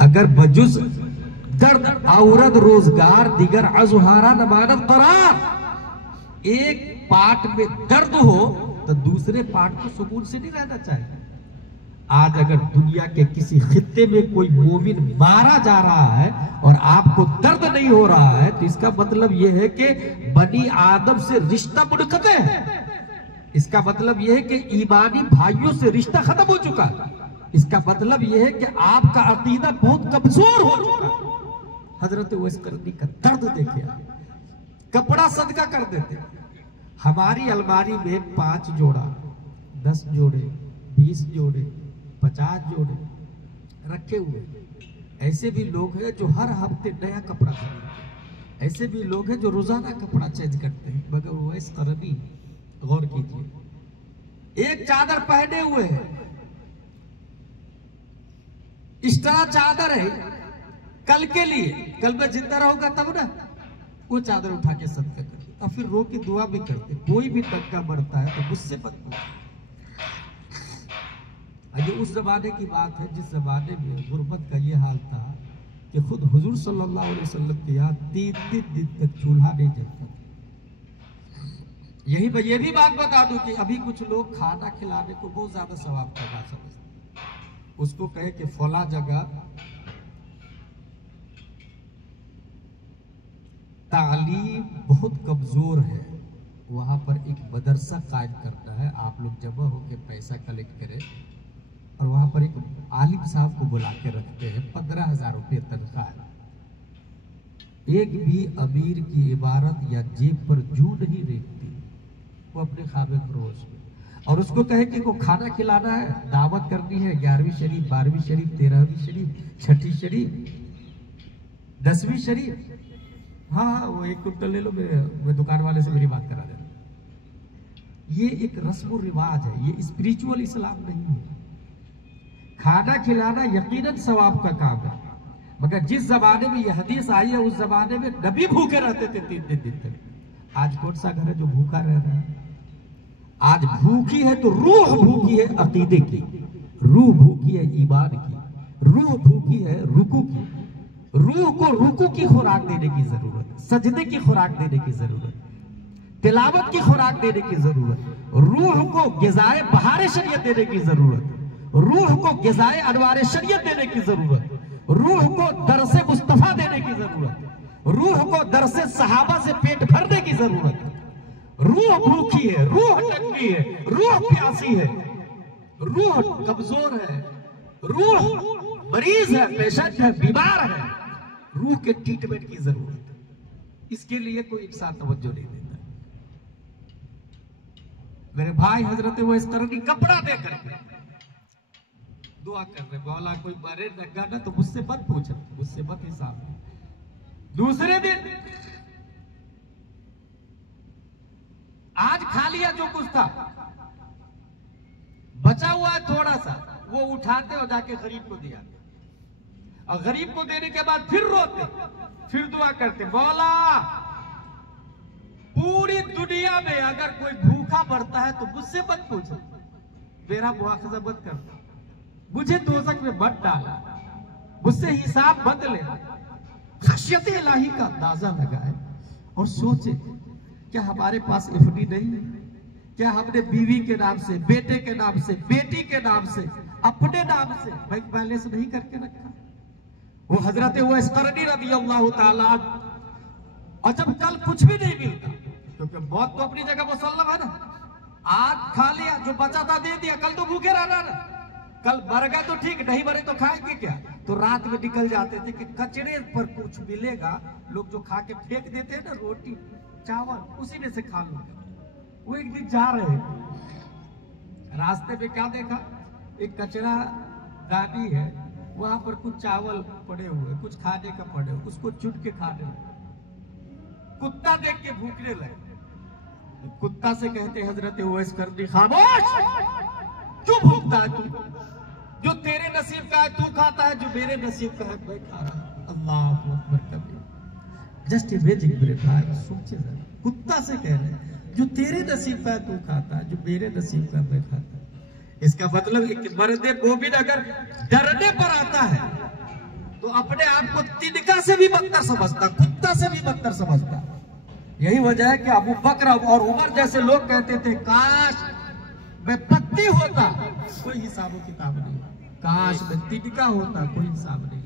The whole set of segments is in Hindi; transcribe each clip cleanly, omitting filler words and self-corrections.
अगर बजुज दर्द औरत रोजगार दिगर अजुहारा नमानत करार, एक पार्ट में दर्द हो तो दूसरे पार्ट को सुकून से नहीं रहना चाहिए। आज अगर दुनिया के किसी खित्ते में कोई मोमिन मारा जा रहा है और आपको दर्द नहीं हो रहा है, तो इसका मतलब यह है कि बनी आदम से रिश्ता मुनक़ते है। इसका मतलब यह है कि ईमानी भाइयों से रिश्ता खत्म हो चुका है। इसका मतलब यह है कि आपका अकीदा बहुत कमजोर हो चुका है। हजरत उवैस करनी का दर्द देखे, कपड़ा सदका कर देते। हमारी अलमारी में 5 जोड़ा, 10 जोड़े, 20 जोड़े, 50 जोड़े रखे हुए। ऐसे भी लोग हैं जो हर हफ्ते नया कपड़ा खरीदते, ऐसे भी लोग हैं जो रोजाना कपड़ा चेंज करते हैं। मगर उवैस करनी, गौर कीजिए, एक चादर पहने हुए है, एक्स्ट्रा चादर है कल के लिए, कल मैं जिंदा रहूंगा तब ना, वो चादर उठा के सदका करते और फिर रो के दुआ भी करते। कोई भी टक्का बढ़ता है तो मुझसे मत पूछो। ये उस जमाने की बात है जिस जमाने में गुर्बत का ये हाल था कि खुद हुजूर सल्लल्लाहु अलैहि वसल्लम के यहाँ 3 दिन तक चूल्हा नहीं जलता था। यही मैं ये भी बात बता दूं कि अभी कुछ लोग खाना खिलाने को बहुत ज्यादा सवाब का बात समझते। उसको कहे कि फला जगह तालीम बहुत कमजोर है, वहां पर एक मदरसा कायम करना है, आप लोग जमा होकर पैसा कलेक्ट करें और वहां पर एक आलिम साहब को बुला के रखते हैं, 15,000 रुपये तनख्वाह। एक भी अमीर की इबारत या जेब पर जू नहीं रेखती, वो अपने खाबे खरोश में। और उसको कहे कि को खाना खिलाना है, दावत करनी है, 11वीं शरीफ, 12वीं शरीफ, 13वीं शरीफ, 6ठी शरीफ, 10वीं शरीफ। हाँ, वो 1 कुंटल ले लो, मैं दुकान वाले से मेरी बात करा देना। ये एक रस्म रिवाज है, ये स्पिरिचुअल इस्लाम नहीं है। खाना खिलाना यकीनन सवाब का काम है, मगर जिस जमाने में ये हदीस आई है उस जमाने में नबी भूखे रहते थे 3 दिन तक। आज कौन सा घर है जो भूखा रह रहा है? आज भूखी है तो रूह भूखी है अकीदे की, रूह भूखी है ईमान की, रूह भूखी है रुकू की। रूह को रुकू की खुराक देने की जरूरत है, सजदे की खुराक देने की जरूरत, तिलावत की खुराक देने की जरूरत, रूह को गिज़ाए बहारे शरीयत देने की जरूरत, रूह को गिज़ाए अनवारे शरीयत देने की जरूरत, रूह को दरसे मुस्तफा देने की जरूरत, रूह को दरसे सहाबा से पेट भरने की जरूरत। रूह भूखी है, रूह टंगी है, रूह प्यासी है, रूह कमजोर है, रूह मरीज है, पेशेंट है, बीमार है। रूह के ट्रीटमेंट की जरूरत है, इसके लिए कोई इंसान तवज्जो नहीं देता। मेरे भाई हजरत उवैस करनी कपड़ा देकर दुआ कर रहे, बोला कोई मरे लगा ना तो मुझसे मत पूछो, मुझसे मत हिसाब। दूसरे दिन आज खा लिया जो कुछ था, बचा हुआ है थोड़ा सा, वो उठाते और जाके गरीब को दिया, और गरीब को देने के बाद फिर रोते, फिर दुआ करते, बोला पूरी दुनिया में अगर कोई भूखा मरता है तो मुझसे मत पूछो, मेरा मुआखजा मत करना, मुझे दोज़ख में मत डाला, मुझसे हिसाब मत लेना। खशियत इलाही का अंदाजा लगाए और सोचे, क्या हमारे पास एफडी नहीं है? क्या हमने बीवी के नाम से, बेटे के नाम से, बेटी के नाम से, अपने नाम से बैंक बैलेंस नहीं करके रखा? वो हजरत उवैस करनी रज़ियल्लाहु ताला, और जब कल कुछ भी नहीं मिलता, क्योंकि मौत तो अपनी जगह मुसल्लम है ना, आज खा लिया, जो बचा था दे दिया, कल तो भूखे रहना ना, कल मर गए तो ठीक, नहीं मरे तो खाएंगे क्या? तो रात में निकल जाते थे कि कचरे पर कुछ मिलेगा, लोग जो खा के फेंक देते हैं ना, रोटी चावल, उसी में से खा लो। वो एक दिन जा रहे हैं, रास्ते में क्या देखा, एक कचरा दानी है, वहां पर कुछ चावल पड़े हुए, कुछ खाने का पड़े हुए, उसको चुट के खाने लगे। कुत्ता देख के भूखने लगे, कुत्ता से कहते हजरत उवैस करनी, खामोश, क्यों भूखता है तू? जो तेरे नसीब का है तू खाता है, जो मेरे नसीब का है मैं खा रहा हूं। अल्लाह अकबर कबीर। जस्ट इमेजिन मेरे भाई, सोचे जरा, कुत्ता से कह रहे हैं जो तेरे नसीब का है तू खाता है, जो मेरे नसीब का मैं खाता है। इसका मतलब कि मर्दे मोमिन अगर डरने पर आता है अपने आप को तिनका से भी बदतर समझता, कुत्ता से भी बदतर समझता। यही वजह है कि अबू बकर और उमर जैसे लोग कहते थे काश मैं पत्ती होता, कोई हिसाब किताब नहीं, काश मैं तिनका होता, कोई हिसाब नहीं।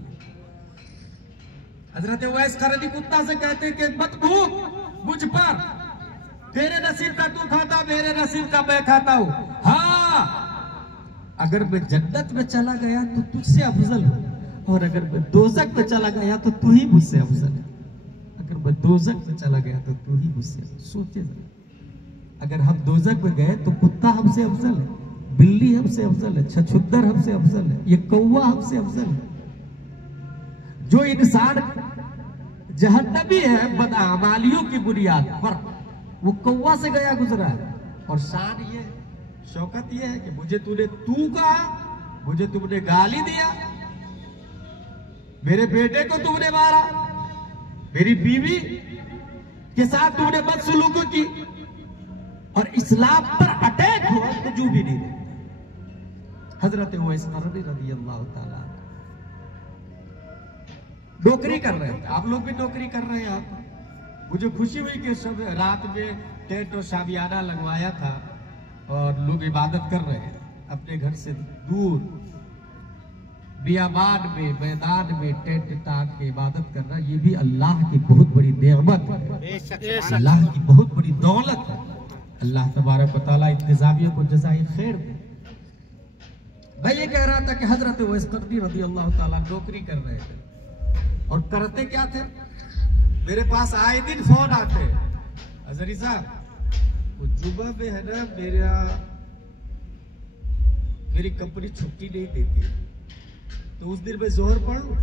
हजरत उवैस करनी कुत्ता से कहते कि मत भूख मुझ पर, तेरे नसीब का तू खाता, मेरे नसीब का मैं खाता हूं। हाँ, अगर मैं जन्नत में चला गया तो तुझसे अफजल हूं, और अगर मैं दोजख में चला गया तो तू ही मुझसे अफजल है। अगर मैं दोजख में चला गया तो तू ही मुझसे। सोचिए जरा, अगर हम दोजख में गए तो कुत्ता हमसे अफजल है, बिल्ली हमसे अफजल है, छछुंदर हमसे अफजल है, ये कौवा हमसे अफजल है। जो इंसान जहन्नमी है बदअमालियों की बुनियाद पर, वो कौवा से गया गुजरा है। और शान ये, शौकत ये है कि मुझे तूने तू कहा, मुझे तुमने गाली दिया, मेरे बेटे को तुमने मारा, मेरी बीवी के साथ तुमने बदसलूकी की, और इस्लाम पर अटैक हो तो जो भी नहीं देते। हजरत उवैस करनी रज़ियल्लाहु ताला नौकरी कर रहे हैं, आप लोग भी नौकरी कर रहे हैं। आप, मुझे खुशी हुई कि सब रात में टेंट और शामियाना लगवाया था और लोग इबादत कर रहे हैं अपने घर से दूर, बियाबान में, मैदान में टेंट टांग के इबादत करना, ये भी अल्लाह की बहुत बड़ी नेमत है, अल्लाह की बहुत बड़ी दौलत है। अल्लाह तबारक व तआला इंतजामिया को जज़ाए खैर दे। मैं ये कह रहा था कि हजरत उवैस करनी रज़ियल्लाहु ताला नौकरी कर रहे थे, और करते क्या थे, मेरे पास आए दिन फोन आते, अजहरी साहब वो जुम्मा में है ना, मेरी कंपनी छुट्टी नहीं देती, तो उस दिन मैं जोहर पढ़ लूं।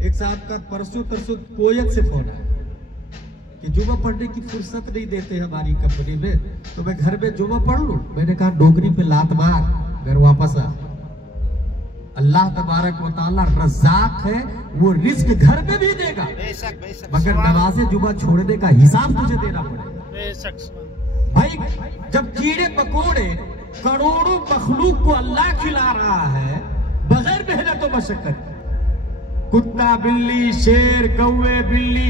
एक साहब का परसों तरसों कोयत से फोन आया कि जुम्मा पढ़ने की फुर्सत नहीं देते हमारी कंपनी में, तो मैं घर में जुम्मा पढ़ लूं। मैंने कहा नौकरी पे लात मार, घर वापस आ। अल्लाह तबारक व तआला रज़्ज़ाक़ है, वो रिस्क घर में भी देगा, मगर नमाज़े जुम्मा छोड़ने का हिसाब तुझे देना पड़ेगा। भाई जब कीड़े मकोड़े करोड़ों मखलूक को अल्लाह खिला रहा है बगैर मेहनत और मशक्कत, कुत्ता, बिल्ली, शेर, कौवे, बिल्ली,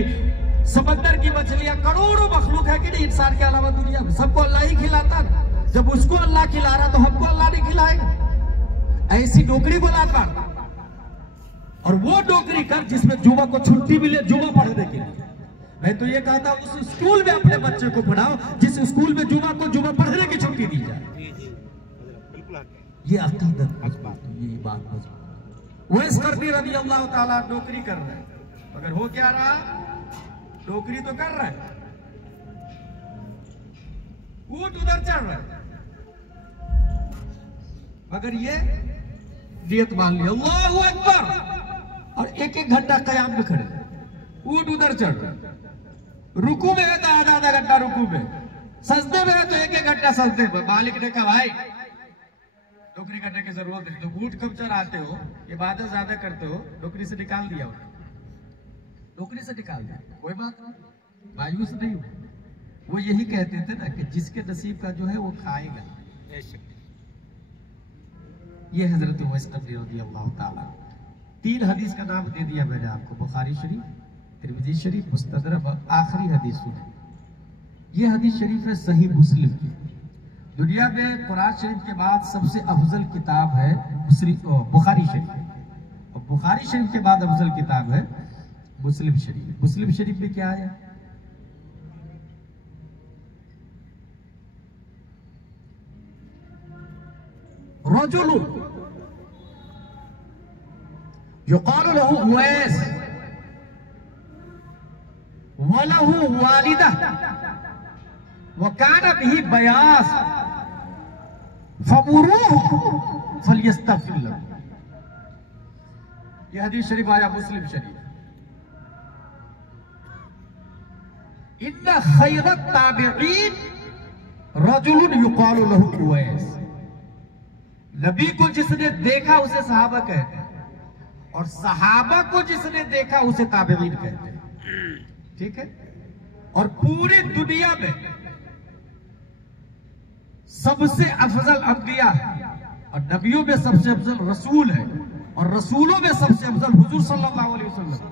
समंदर की मछलियां, करोड़ों मखलूक है कि नहीं इंसान के अलावा दुनिया में, सबको अल्लाह ही खिलाता है। जब उसको अल्लाह खिला रहा तो हमको अल्लाह नहीं खिलाएगा? ऐसी नौकरी को लात मार, और वो नौकरी कर जिसमें जुम्मा को छुट्टी मिले जुम्मा पढ़ने के लिए। मैं तो ये कहता हूं उस स्कूल में अपने बच्चे को पढ़ाओ जिस स्कूल में जुम्मा को जुम्मा पढ़ने की छुट्टी दी जाए। ये अकीदत बात, ये बात मजबूत। उवैस करनी रज़ियल्लाहु ताला नौकरी कर रहे हैं, मगर हो क्या रहा, नौकरी तो कर रहे हैं, ऊंट उधर चढ़ रहे हैं, मगर ये नियत मान लिया अल्लाहु अकबर, और एक एक घंटा कयाम में खड़े, ऊंट उधर चढ़ रहे, रुकू में है तो आधा आधा घंटा रुकू में, सजदे में है तो एक एक घंटा सजदे में। मालिक ने कहा भाई नौकरी करने की जरूरत नहीं, तो ऊंट कम चढ़ाते हो, इबादत ज्यादा करते हो, नौकरी से निकाल दिया, नौकरी से निकाल दिया, कोई बात नहीं, मायूस नहीं हो। वो यही कहते थे ना कि जिसके नसीब का जो है वो खाएगा। ये हजरत उवैस करनी रज़ियल्लाहु ताला। 3 हदीस का नाम दे दिया मैंने आपको, बुखारी शरीफ, तिरमिज़ी शरीफ, मुस्तदरक, और आखिरी हदीस सुने। ये हदीस शरीफ है सही मुस्लिम की। दुनिया में कुरान शरीफ के बाद सबसे अफजल किताब है बुखारी शरीफ, और बुखारी शरीफ के बाद अफजल किताब है मुस्लिम शरीफ। मुस्लिम शरीफ में क्या है, रजुल युक़ालु लहू उवैस व लहू वालिदा व कान बिही बयास फमुरूहु फलियस्तग़फिर लहू। यह हदीस शरीफ आया मुस्लिम शरीफ। इन्ना खैरत ताबिईन रजुल युक़ालु लहू उवैस। नबी को जिसने देखा उसे सहाबा कहते हैं, और सहाबा को जिसने देखा उसे ताबईन कहते हैं, ठीक है। और पूरी दुनिया में सबसे अफजल अंबिया है, और नबियों में सबसे अफजल रसूल है, और रसूलों में सबसे अफजल हुजूर सल्लल्लाहु अलैहि वसल्लम,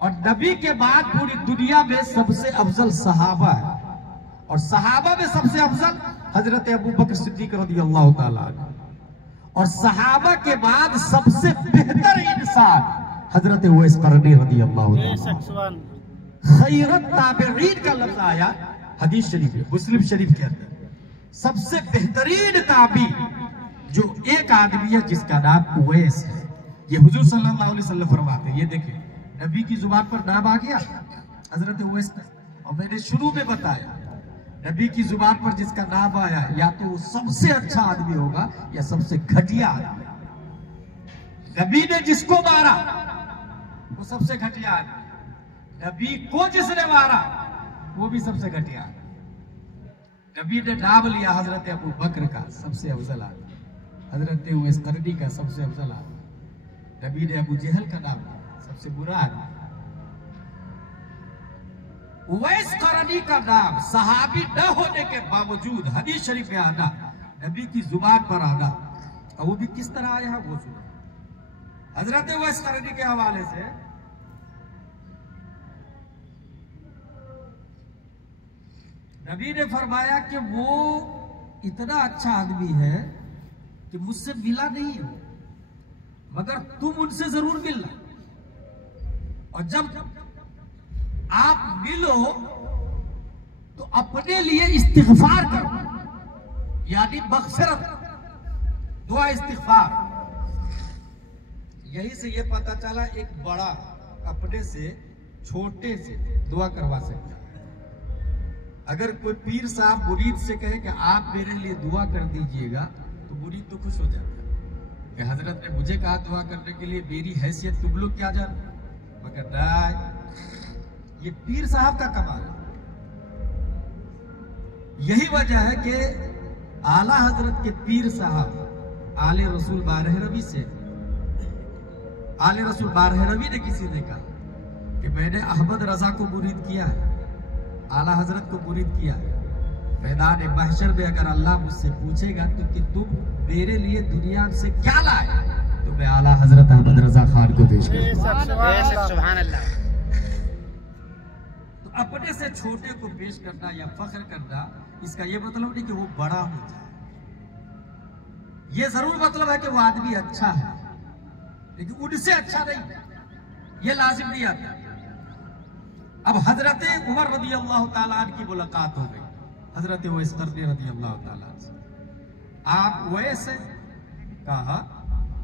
और नबी के बाद पूरी दुनिया में सबसे अफजल सहाबा है, और सहाबा में सबसे अफजल हजरत अबू बकर सिद्दीक रज़ियल्लाहु ताला अन्हु, और सहाबा के बाद सबसे बेहतर इंसान हजरत उवैस करनी रज़ियल्लाहु ताला। खैरत ताबईन का लफ्ज आया हदीस शरीफ में, मुस्लिम शरीफ के अंदर। सबसे बेहतरीन ताबी जो एक आदमी है जिसका नाम उवैस है, ये हुजूर सल्लल्लाहु अलैहि वसल्लम फरमाते हैं। ये देखिए नबी की जुबान पर नाम आ गया हजरत उवैस का, और मैंने शुरू में बताया नबी की जुबान पर जिसका नाम आया या तो वो सबसे अच्छा आदमी होगा या सबसे घटिया आदमी। नबी ने जिसको मारा वो सबसे घटिया आदमी, नबी को जिसने मारा वो भी सबसे घटिया आदमी। नबी ने नाम लिया हजरत अबू बकर का, सबसे अफजल आदमी, हजरत उवैस करनी का, सबसे अफजल आदमी। नबी ने अबू जहल का नाम लिया, सबसे बुरा आदमी। उवैस करनी का नाम सहाबी न होने के बावजूद हदीस शरीफ में आना, नबी की जुबान पर आना, और वो भी किस तरह आया है वो सुनो। हजरत उवैस करनी के हवाले से नबी ने फरमाया कि वो इतना अच्छा आदमी है कि मुझसे मिला नहीं हो, मगर तुम उनसे जरूर मिलना, और जब आप मिलो तो अपने लिए इस्तिग़फ़ार करो, यानी मग़फ़िरत, दुआ इस्तिग़फ़ार। यही से ये पता चला एक बड़ा अपने से छोटे से दुआ करवा सकता है। अगर कोई पीर साहब मुरीद से कहे कि आप मेरे लिए दुआ कर दीजिएगा तो मुरीद तो खुश हो जाता है कि हजरत ने मुझे कहा दुआ करने के लिए, मेरी हैसियत तुम लोग क्या जानो। मगर नहीं, ये पीर साहब का कमाल है। यही वजह है कि आला हजरत के पीर साहब आले रसूल बारहरवी से, आले रसूल बारहरवी ने किसी ने कहा कि मैंने अहमद रजा को मुरीद किया है, आला हजरत को मुरीद किया है। मैदान महशर में अगर अल्लाह मुझसे पूछेगा तो कि तुम मेरे लिए दुनिया से क्या लाए, तो मैं आला हजरत अहमद रजा खान को पेश करूंगा। सुभान अल्लाह। तो अपने से छोटे को पेश करना या फख्र करना, इसका यह मतलब नहीं कि वो बड़ा हो जाए, ये जरूर मतलब है कि वो आदमी अच्छा है, लेकिन उनसे अच्छा नहीं, ये लाजिम नहीं आता। अब हजरत उमर रज़ियल्लाहु ताला अन्हु की मुलाकात हो गई हजरत उवैस करनी रज़ियल्लाहु ताला अन्हु से। आप उवैस हैं? कहा।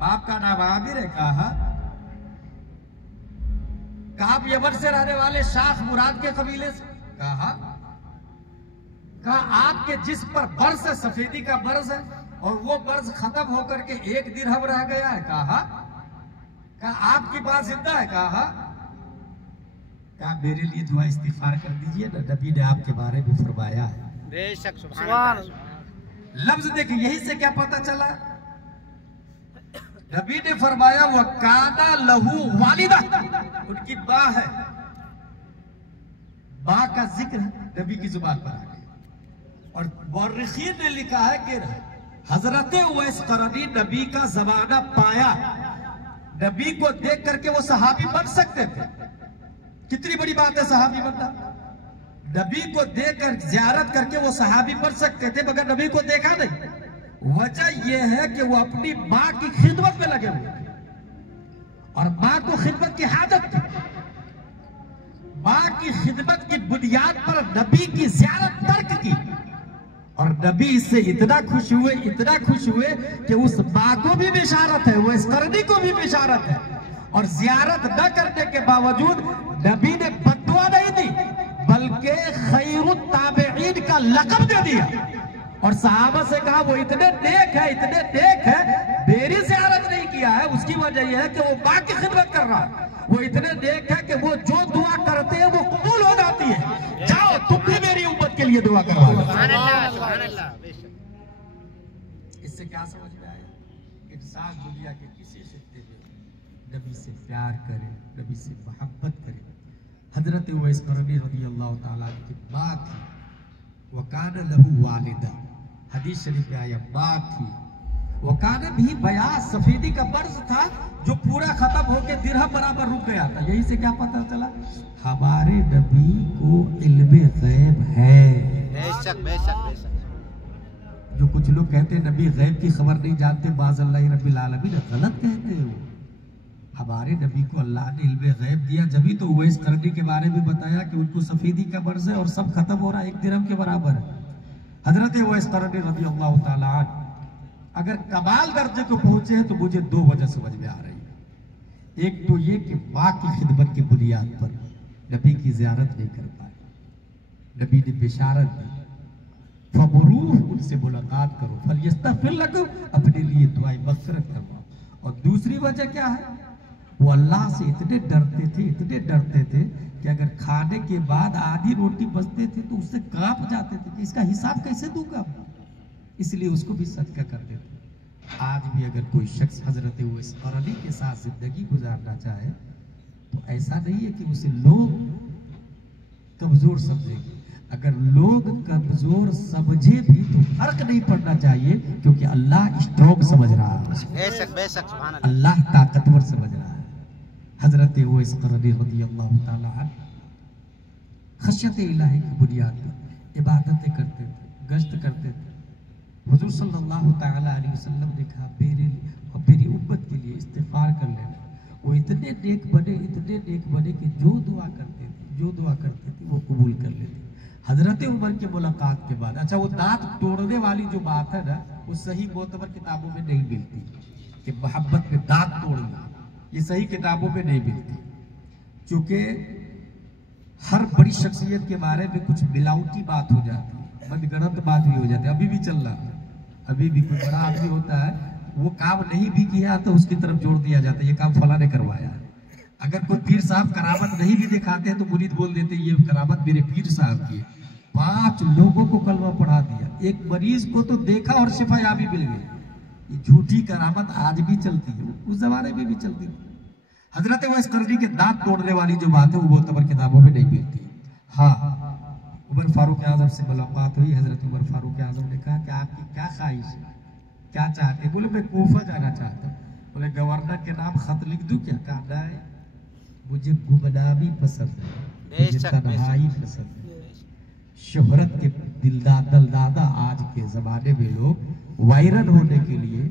आपका नाम आमिर है? कहा। आप यमन से रहने वाले शाख मुराद के कबीले से? कहा। आपके जिस पर बर्स है सफेदी का बर्स है और वो बर्स खत्म होकर के एक दिरहम रह गया है? कहा। आपकी बात जिंदा है? कहा। मेरे लिए दुआ इस्तिग़फ़ार कर दीजिए ना, नबी ने आपके बारे में फरमाया है। बेशक सुभान अल्लाह। लफ्ज देखिए, यही से क्या पता चला, नबी ने फरमाया वह काना लहू वालिदा, उनकी मां है। मां का जिक्र नबी की जुबान पर आ गया, और मुअर्रिखीन ने लिखा है कि हजरत उवैस करनी नबी का जमाना पाया, नबी को देख करके वो सहाबी बन सकते थे। कितनी बड़ी बात है सहाबी बनना। नबी को देखकर ज़ियारत करके वो सहाबी बन सकते थे, मगर नबी को देखा नहीं। वजह यह है कि वो अपनी मां की खिदमत में लगे हुए थे, और मां को खिदमत की हाजत थी। मां की खिदमत की बुनियाद पर नबी की ज़ियारत तर्क की, और नबी इससे इतना खुश हुए, इतना खुश हुए कि उस मां को भी बिशारत है, वो इस करनी को भी बिशारत है, और ज़ियारत न करने के बावजूद नबी ने बद्दुआ नहीं दी, बल्कि खैरुत ताबईन का लक़ब दे दिया, और सहाबा से कहा वो इतने नेक है, इतने नेक है, मेरी ज़ियारत नहीं किया है। उसकी वजह यह है कि वो मां की खिदमत कर रहा है, वो इतने नेक है कि वो जो दुआ करते हैं वो कबूल हो जाती है। जाओ तुम भी मेरी उम्मत के लिए दुआ करवा लो। इससे क्या समझ में आया? इंसान दुनिया के किसी शिद्दत में नबी से प्यार करे, नबी से मोहब्बत करे। हजरत उवैस करनी रज़ियल्लाहु ताला की मां थी, वकान लहू वालिदा, हदीस शरीफ में आया मां थी, वकाने भी बयास सफेदी का बर्ज था जो पूरा खत्म होके दिरहम बराबर रुक गया था। यही से क्या पता चला, हमारे नबी को इल्मे गैब है। बेशक बेशक बेशक। जो कुछ लोग कहते हैं नबी गैब की खबर नहीं जानते, बाज़ल्लाह रब्बिल आलमीन, गलत कहते हो। हमारे नबी को अल्लाह ने इल्मे गैब दिया, जब तो उवैस करनी के बारे में बताया कि उनको सफेदी का बर्ज है और सब खत्म हो रहा है, एक दिरहम के बराबर। हजरत उवैस करनी रज़ी अल्लाह ताला अन्हु अगर कमाल दर्जे को पहुंचे हैं तो मुझे दो वजह समझ में आ रही है। एक तो ये कि माँ की खिदमत की बुनियाद पर नबी की ज़ियारत नहीं कर पाए, नबी ने बिशारत दी, फबरूह, उनसे मुलाकात करो, फलियस्तग़फिर लकुम, अपने लिए दुआए मग़फ़िरत करवाओ। और दूसरी वजह क्या है, वो अल्लाह से इतने डरते थे कि अगर खाने के बाद आधी रोटी बचते थे तो उससे कांप जाते थे कि इसका हिसाब कैसे दूंगा, इसलिए उसको भी सदका करते थे। आज भी अगर कोई शख्स हजरत उवैस करनी के साथ जिंदगी गुजारना चाहे तो ऐसा नहीं है कि उसे लोग कमजोर समझेंगे। अगर लोग कमजोर समझे भी तो फर्क नहीं पड़ना चाहिए, क्योंकि अल्लाह स्ट्रॉन्ग समझ रहा है, बेशक बेशक, सुभान अल्लाह। अल्लाह ताकतवर समझ रहा है। हजरत उवैस करनी रज़ियल्लाहु ताला अन्हु खशियत इलाही की बुनियाद पर इबादतें करते थे, गश्त करते थे। हुजूर सल्लल्लाहु ताला अलैहि वसल्लम ने कहा मेरे और मेरी उम्मत के लिए इस्तिग़फ़ार कर लेना। वो इतने नेक बने कि जो दुआ करते थे वो कबूल कर लेते। हजरत उमर की मुलाकात के बाद, अच्छा वो दांत तोड़ने वाली जो बात है ना, वो सही मोतबर किताबों में नहीं मिलती कि मोहब्बत में दांत तोड़ना, ये सही किताबों में नहीं मिलती। क्योंकि हर बड़ी शख्सियत के बारे में कुछ मिलावटी बात हो जाती है, मनगढ़ंत बात भी हो जाती है। अभी भी चल रहा है, अभी भी कोई बड़ा आदमी होता है, वो काम नहीं भी किया तो उसकी तरफ जोड़ दिया जाता है, ये काम फला ने करवाया। अगर कोई पीर साहब करामत नहीं भी दिखाते हैं तो मुरीद बोल देते ये करामत मेरे पीर साहब की। 5 लोगों को कलमा पढ़ा दिया, एक मरीज को तो देखा और शिफायाबी मिल गई। ये झूठी करामत आज भी चलती है, उस जमाने में भी चलती थी। हजरत उवैस करनी के दांत तोड़ने वाली जो बात है वो मोतबर किताबों में नहीं मिलती। हाँ, उमर फारूक आजम से मुलाकात हुई। हजरत उमर फारूक आजम ने कहा कि आपकी क्या ख्वाहिश है, क्या चाहते हैं? बोले मैं कूफा जाना चाहता हूँ। बोले गवर्नर के नाम खत लिख दूं क्या? कहा है मुझे गुमनामी पसंद है, मुझे तन्हाई पसंद है। शोहरत के दलदादा आज के जमाने में लोग वायरल होने के लिए,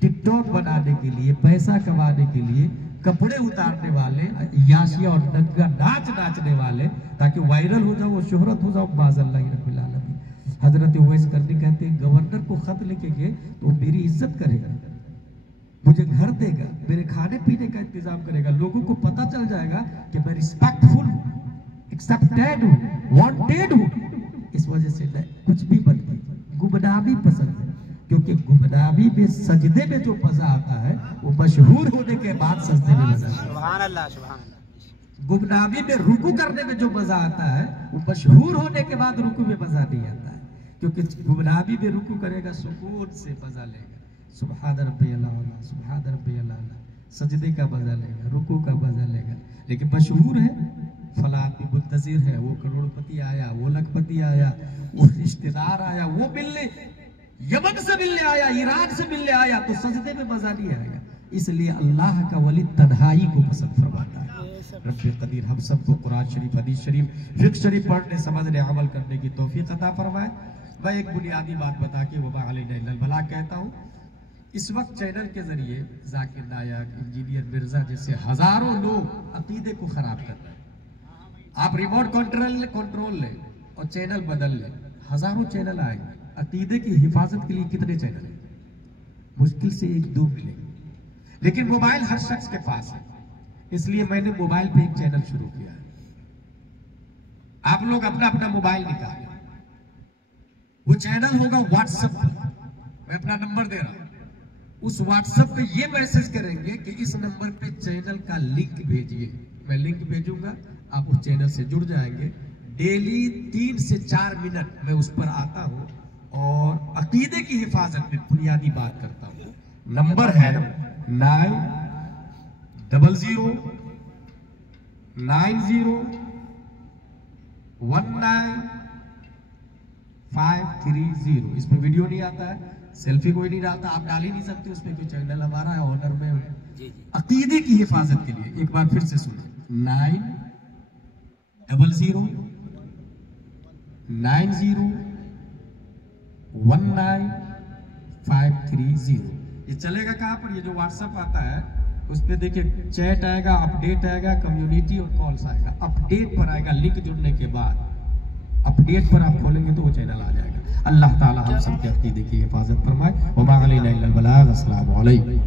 टिकटॉक बनाने के लिए, पैसा कमाने के लिए कपड़े उतारने वाले, याशिया और नंगा नाच नाचने वाले, ताकि वायरल हो जाओ, शोहरत हो जाओ, बाज़ल्लाह रब्बिल आलमीन। हजरत उवैस करनी कहते हैं गवर्नर को खत लिखेंगे तो मेरी इज्जत करेगा, मुझे घर देगा, मेरे खाने पीने का इंतजाम करेगा, लोगों को पता चल जाएगा कि मैं रिस्पेक्टफुल, एक्सेप्टेड हूँ, वांटेड हूँ। इस वजह से मैं कुछ भी बनती गुमनामी पसंद है, क्योंकि गुमनामी में सजदे में जो मजा आता है वो मशहूर होने के बाद सजदे में मजा आता है। सुभान अल्लाह, सुभान अल्लाह। गुमनामी में रुकू करने में जो मजा आता है वो मशहूर होने के बाद रुकू में मजा नहीं आता है, क्योंकि गुमनामी में रुकू करेगा सुकून से मजा लेगा, सुभान रब्बियल आला, सुभान रियल आला, सजदे का मजा लेगा, रुकू का मजा लेगा। लेकिन मशहूर है, फला आदमी मुंतजिर है, वो करोड़पति आया, वो लखपति आया, वो रिश्तेदार आया, वो मिलने यमन से मिलने आया, ईरान से मिलने आया, तो सजदे में मजा नहीं आएगा। इसलिए अल्लाह का वली तन्हाई को पसंद फरमाता है। रब्बे कदीर हम सबको कुरान शरीफ, हदीस शरीफ, फिक्र शरीफ पढ़ने, समझने, अमल करने की तौफीक अता फरमाए। मैं एक बुनियादी बात बता के वमा अलैना इल्लल बलाग कहता हूँ। इस वक्त चैनल के जरिए जाकिर नायक, इंजीनियर मिर्जा जैसे हजारों लोग अकीदे को खराब कर रहे हैं। आप रिमोट कंट्रोल लें और चैनल बदल लें, हजारों चैनल आएंगे। अकीदे की हिफाजत के लिए कितने चैनल हैं? मुश्किल से 1-2 मिलेंगे, लेकिन मोबाइल हर शख्स के पास है, इसलिए मैंने मोबाइल पे एक चैनल शुरू किया है। आप लोग अपना अपना मोबाइल निकालें, वो चैनल होगा व्हाट्सएप पर, मैं अपना नंबर दे रहा हूं, उस व्हाट्सएप पे ये मैसेज करेंगे कि इस नंबर पे चैनल का लिंक भेजिए। मैं लिंक भेजूंगा, आप उस चैनल से जुड़ जाएंगे। डेली 3 से 4 मिनट मैं उस पर आता हूं और अकीदे की हिफाजत में बुनियादी बात करता हूं। नंबर है 90090195330। इस पे वीडियो नहीं आता है, सेल्फी कोई नहीं डालता, आप डाल ही नहीं सकते उस पर, कोई चैनल हमारा है ऑनर में। जी जी अकीदे की हिफाजत के लिए एक बार फिर से सुनिए, 90090195530। ये चलेगा कहाँ पर? ये जो व्हाट्सएप आता है उस पे देखिए चैट आएगा, अपडेट आएगा, कम्युनिटी और कॉल्स आएगा। अपडेट पर आएगा लिंक जुड़ने के बाद, अपडेट पर आप खोलेंगे तो वो चैनल आ जाएगा। अल्लाह ताला हम सबके अकीदे की हिफाजत फरमाए। वमा अलैना इल्लल बलाग। अस्सलामु अलैकुम।